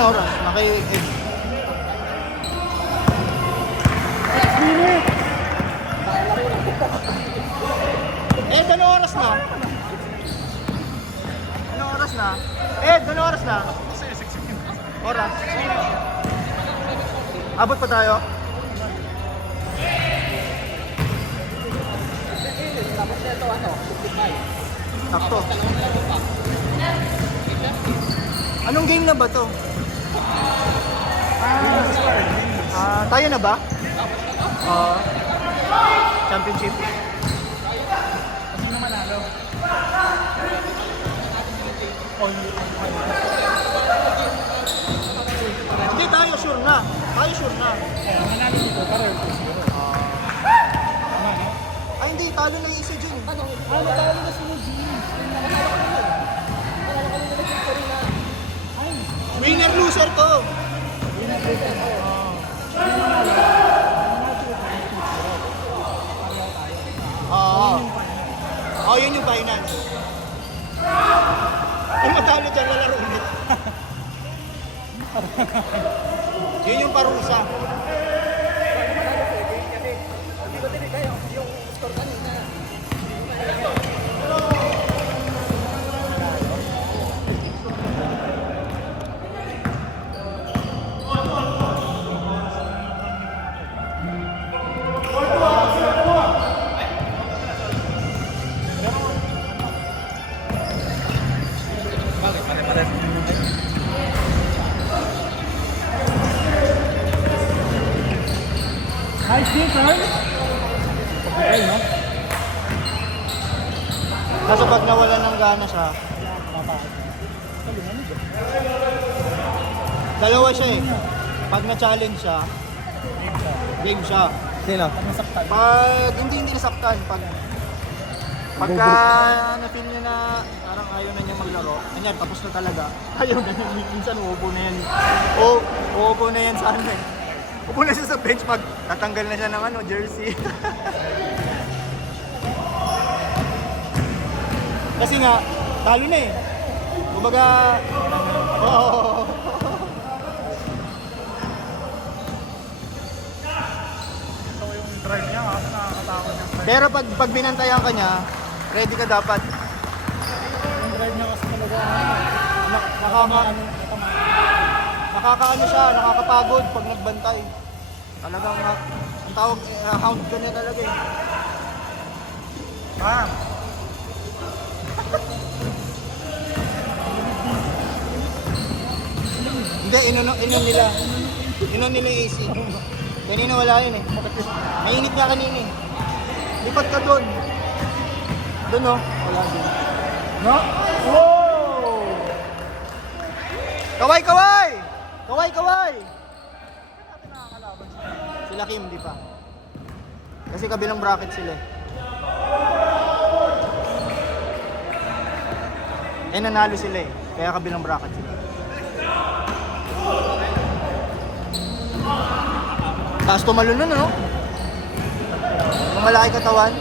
yung oras? Naki-egg. Ano oras na? Ano oras na? Ano oras na? Oras. Abot pa tayo? Tapos nito ano, 55. Sakto. Anong game na ba to? Tayo na ba? Championship? Sino manalo? Hindi, tayo sure na. Tayo sure na. Manalo dito, pareho ko siguro. Tama, no? Ay hindi, talo na yung isa dyan. Ano tawag na si Jeans? Nanalo ko na. Nanalo ko na nag-victory na. Ay, Winner loser to. Oo. Yun yung finance. Kung matalo dyan, lalaro ulit. Yun yung parusa. kasi hindi ko tinigay yung score kanina. Nice game, sir. Okay, no? Kaso pag nawala ng gana siya, dalawa siya eh. Pag na-challenge siya, game siya. Sino? Nasaktan. Pag hindi nasaktan, pagka na-feel niya na parang ayaw na niya maglaro, kanya tapos na talaga, ayaw na niya, minsan uupo na yan. Uupo na yan sa ano eh. Upo na siya sa bench pag tatanggal na siya ng jersey. Kasi nga, talo na eh. Kumbaga, oo. So yung drive niya, nakakatakot yung drive. Pero pag binantayan ka niya, ready ka dapat. Yung drive niya kasi talaga, Nakakaano siya, nakakapagod pag nagbantay. Talagang ang tawag, hound ka niya talaga eh. Hindi, inon nila yung AC. Kanina wala yun eh. Mainit nga kanina eh. Lipat ka doon. Doon oh, wala doon. no? Wow! Kaway, kaway! Kaway, kaway! Sila Kim, di pa. Kasi kabilang bracket sila eh. Nanalo sila eh. Kaya kabilang bracket sila. Taas tumalo nun, no? Ang malaki katawan.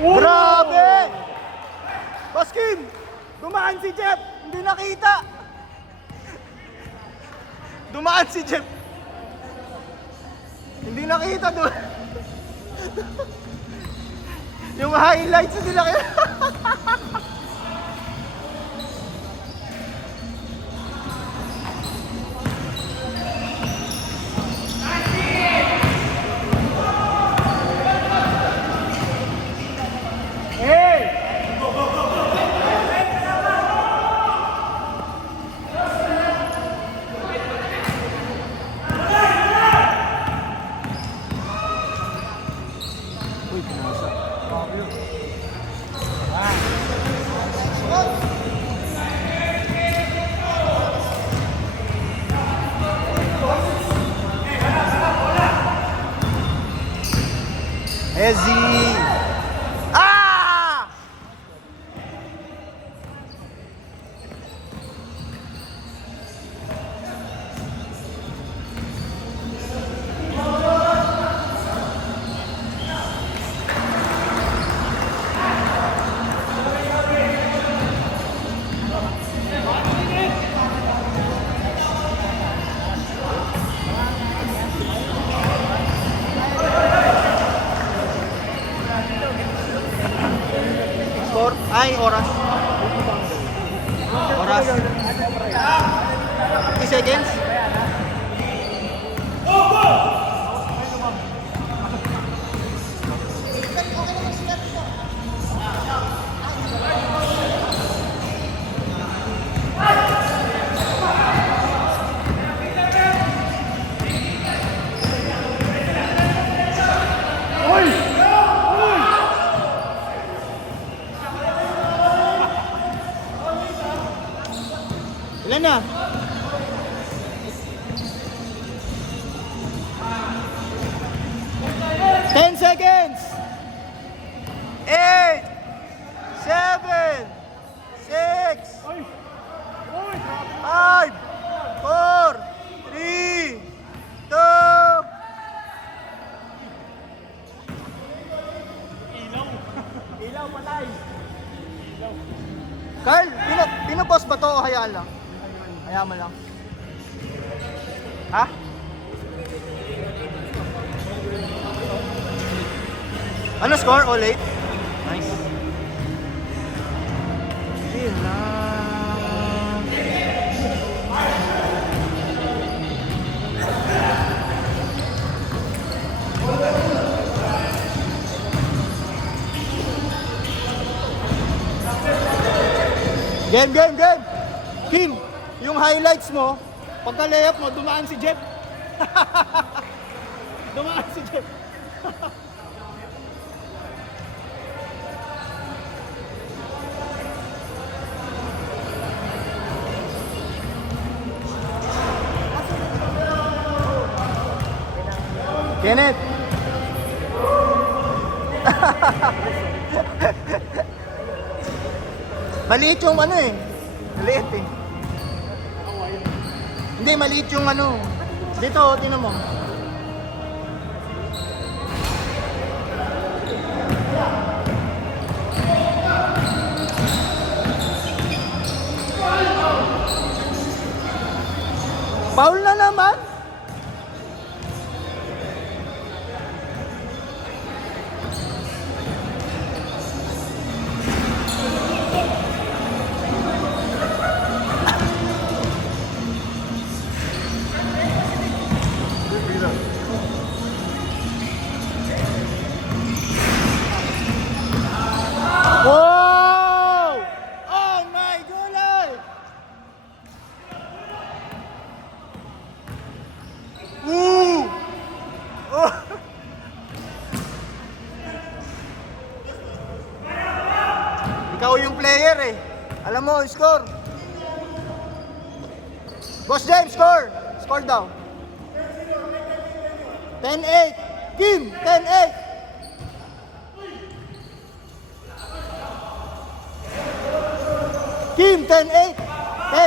Grabe! Boss Kim! Dumaan si Jeff! Hindi nakita! Dumaan si Jeff! Hindi nakita doon! Yung highlights hindi nakita! Uy, pinasa. Ezzy! Ah! Ay, oras. Oras. 50 seconds. Ilan na? Ten seconds. 8, 7, 6, 5, 4, 3, 2. Ilaw, patay. Carl, pinupos ba to o hayaan lang? Hayaan mo lang. Ha? Ano score? All 8? Nice. Game! Kim, yung highlights mo, pagka layup mo, dumaan si Jeff. Dumaan si Jeff. Kenneth. Maliit yung ano eh. Maliit eh. Hindi, maliit yung ano. Dito, tinan mo. Foul na naman. Wow! Oh my goodness! Woo! Oh! Ikaw yung player eh. Alam mo, score. Boss James, score. Score daw. 10-8. Kim, 10-8. Kim, 10-8.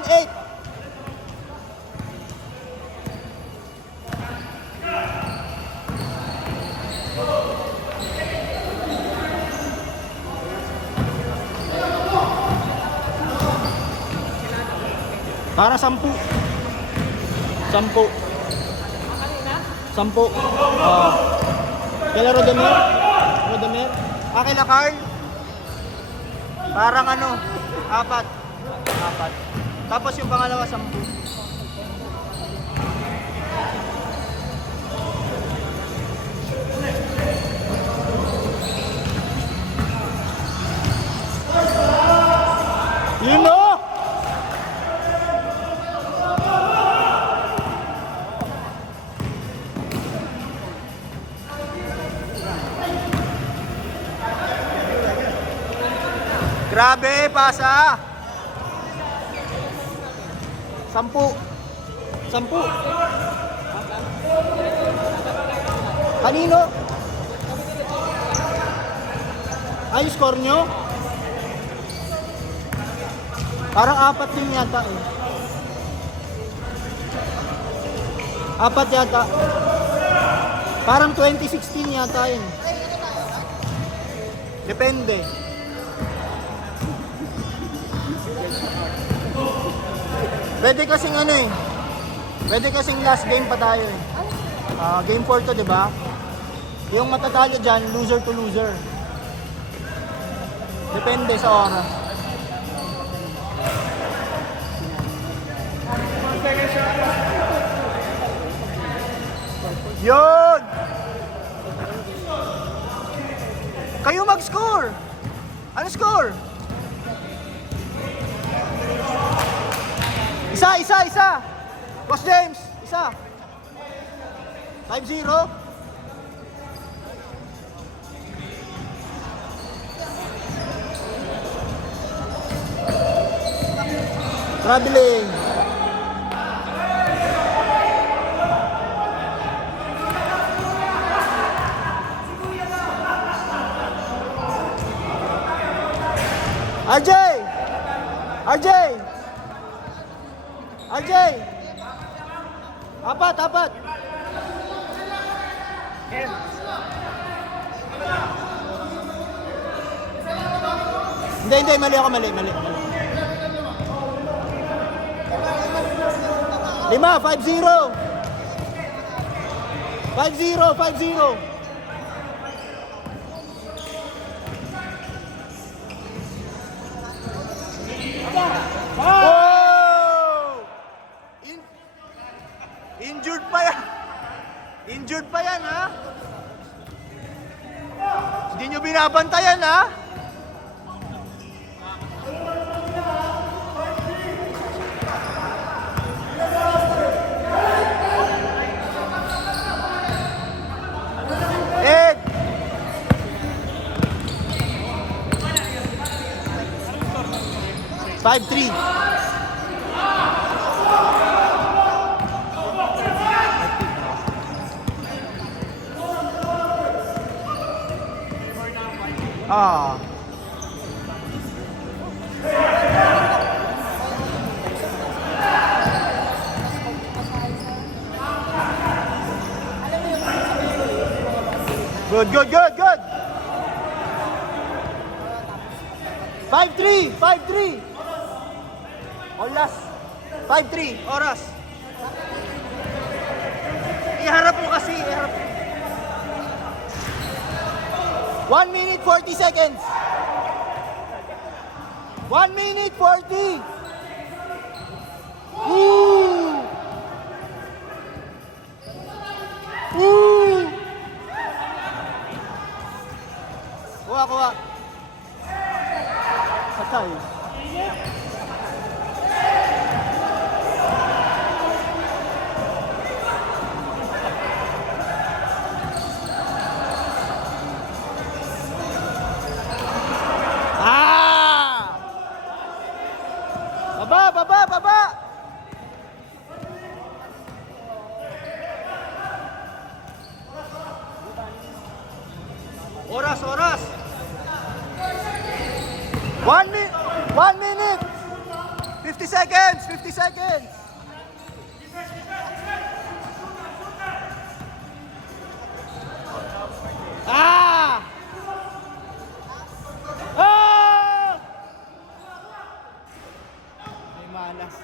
10-8. Para 10. 10. 10. Kaya Rodemir? Rodemir? Kila Carl? Parang ano? 4. Tapos yung pangalawa 10. You know? Grabe, pasa. 10. 10. Kanino? Ay, score nyo? Parang 4 din yata eh. 4 yata. Parang 2016 yata yun. Depende. Pwede kasing ano eh. Pwede kasing last game pa tayo eh. Game 4 to, di ba? Yung matatalo dyan, loser to loser. Depende sa oras. Yun! Kayo mag-score! Ano score? Isa! Boss James, isa! 5-0? Traveling. RJ! RJ! RJ! Apat! Hindi, mali ako, mali. 5-0. 5-0. Oh! Injured pa yan, ha? Hindi nyo binabantayan, ha? Ed! Five, 3. Ah. Good. 5-3. All last. 5-3. Oras. Iharap mo kasi. 1 minute 40 seconds. 1 minute 40. Woo! Kuha. Patay. Baba! Oras! 1 minute! 50 seconds! May malas.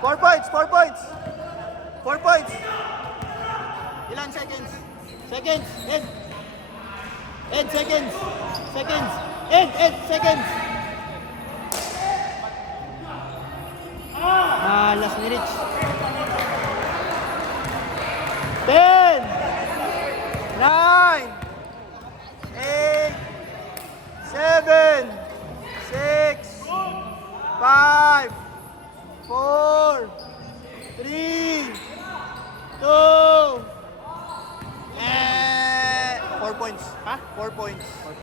4 points! 4 points! Ilan seconds? Ed, seconds! Ed, seconds! Last minutes. 10, 9, 8, 7, 6, 5, 4, 3, 2, 4 points. 4 points.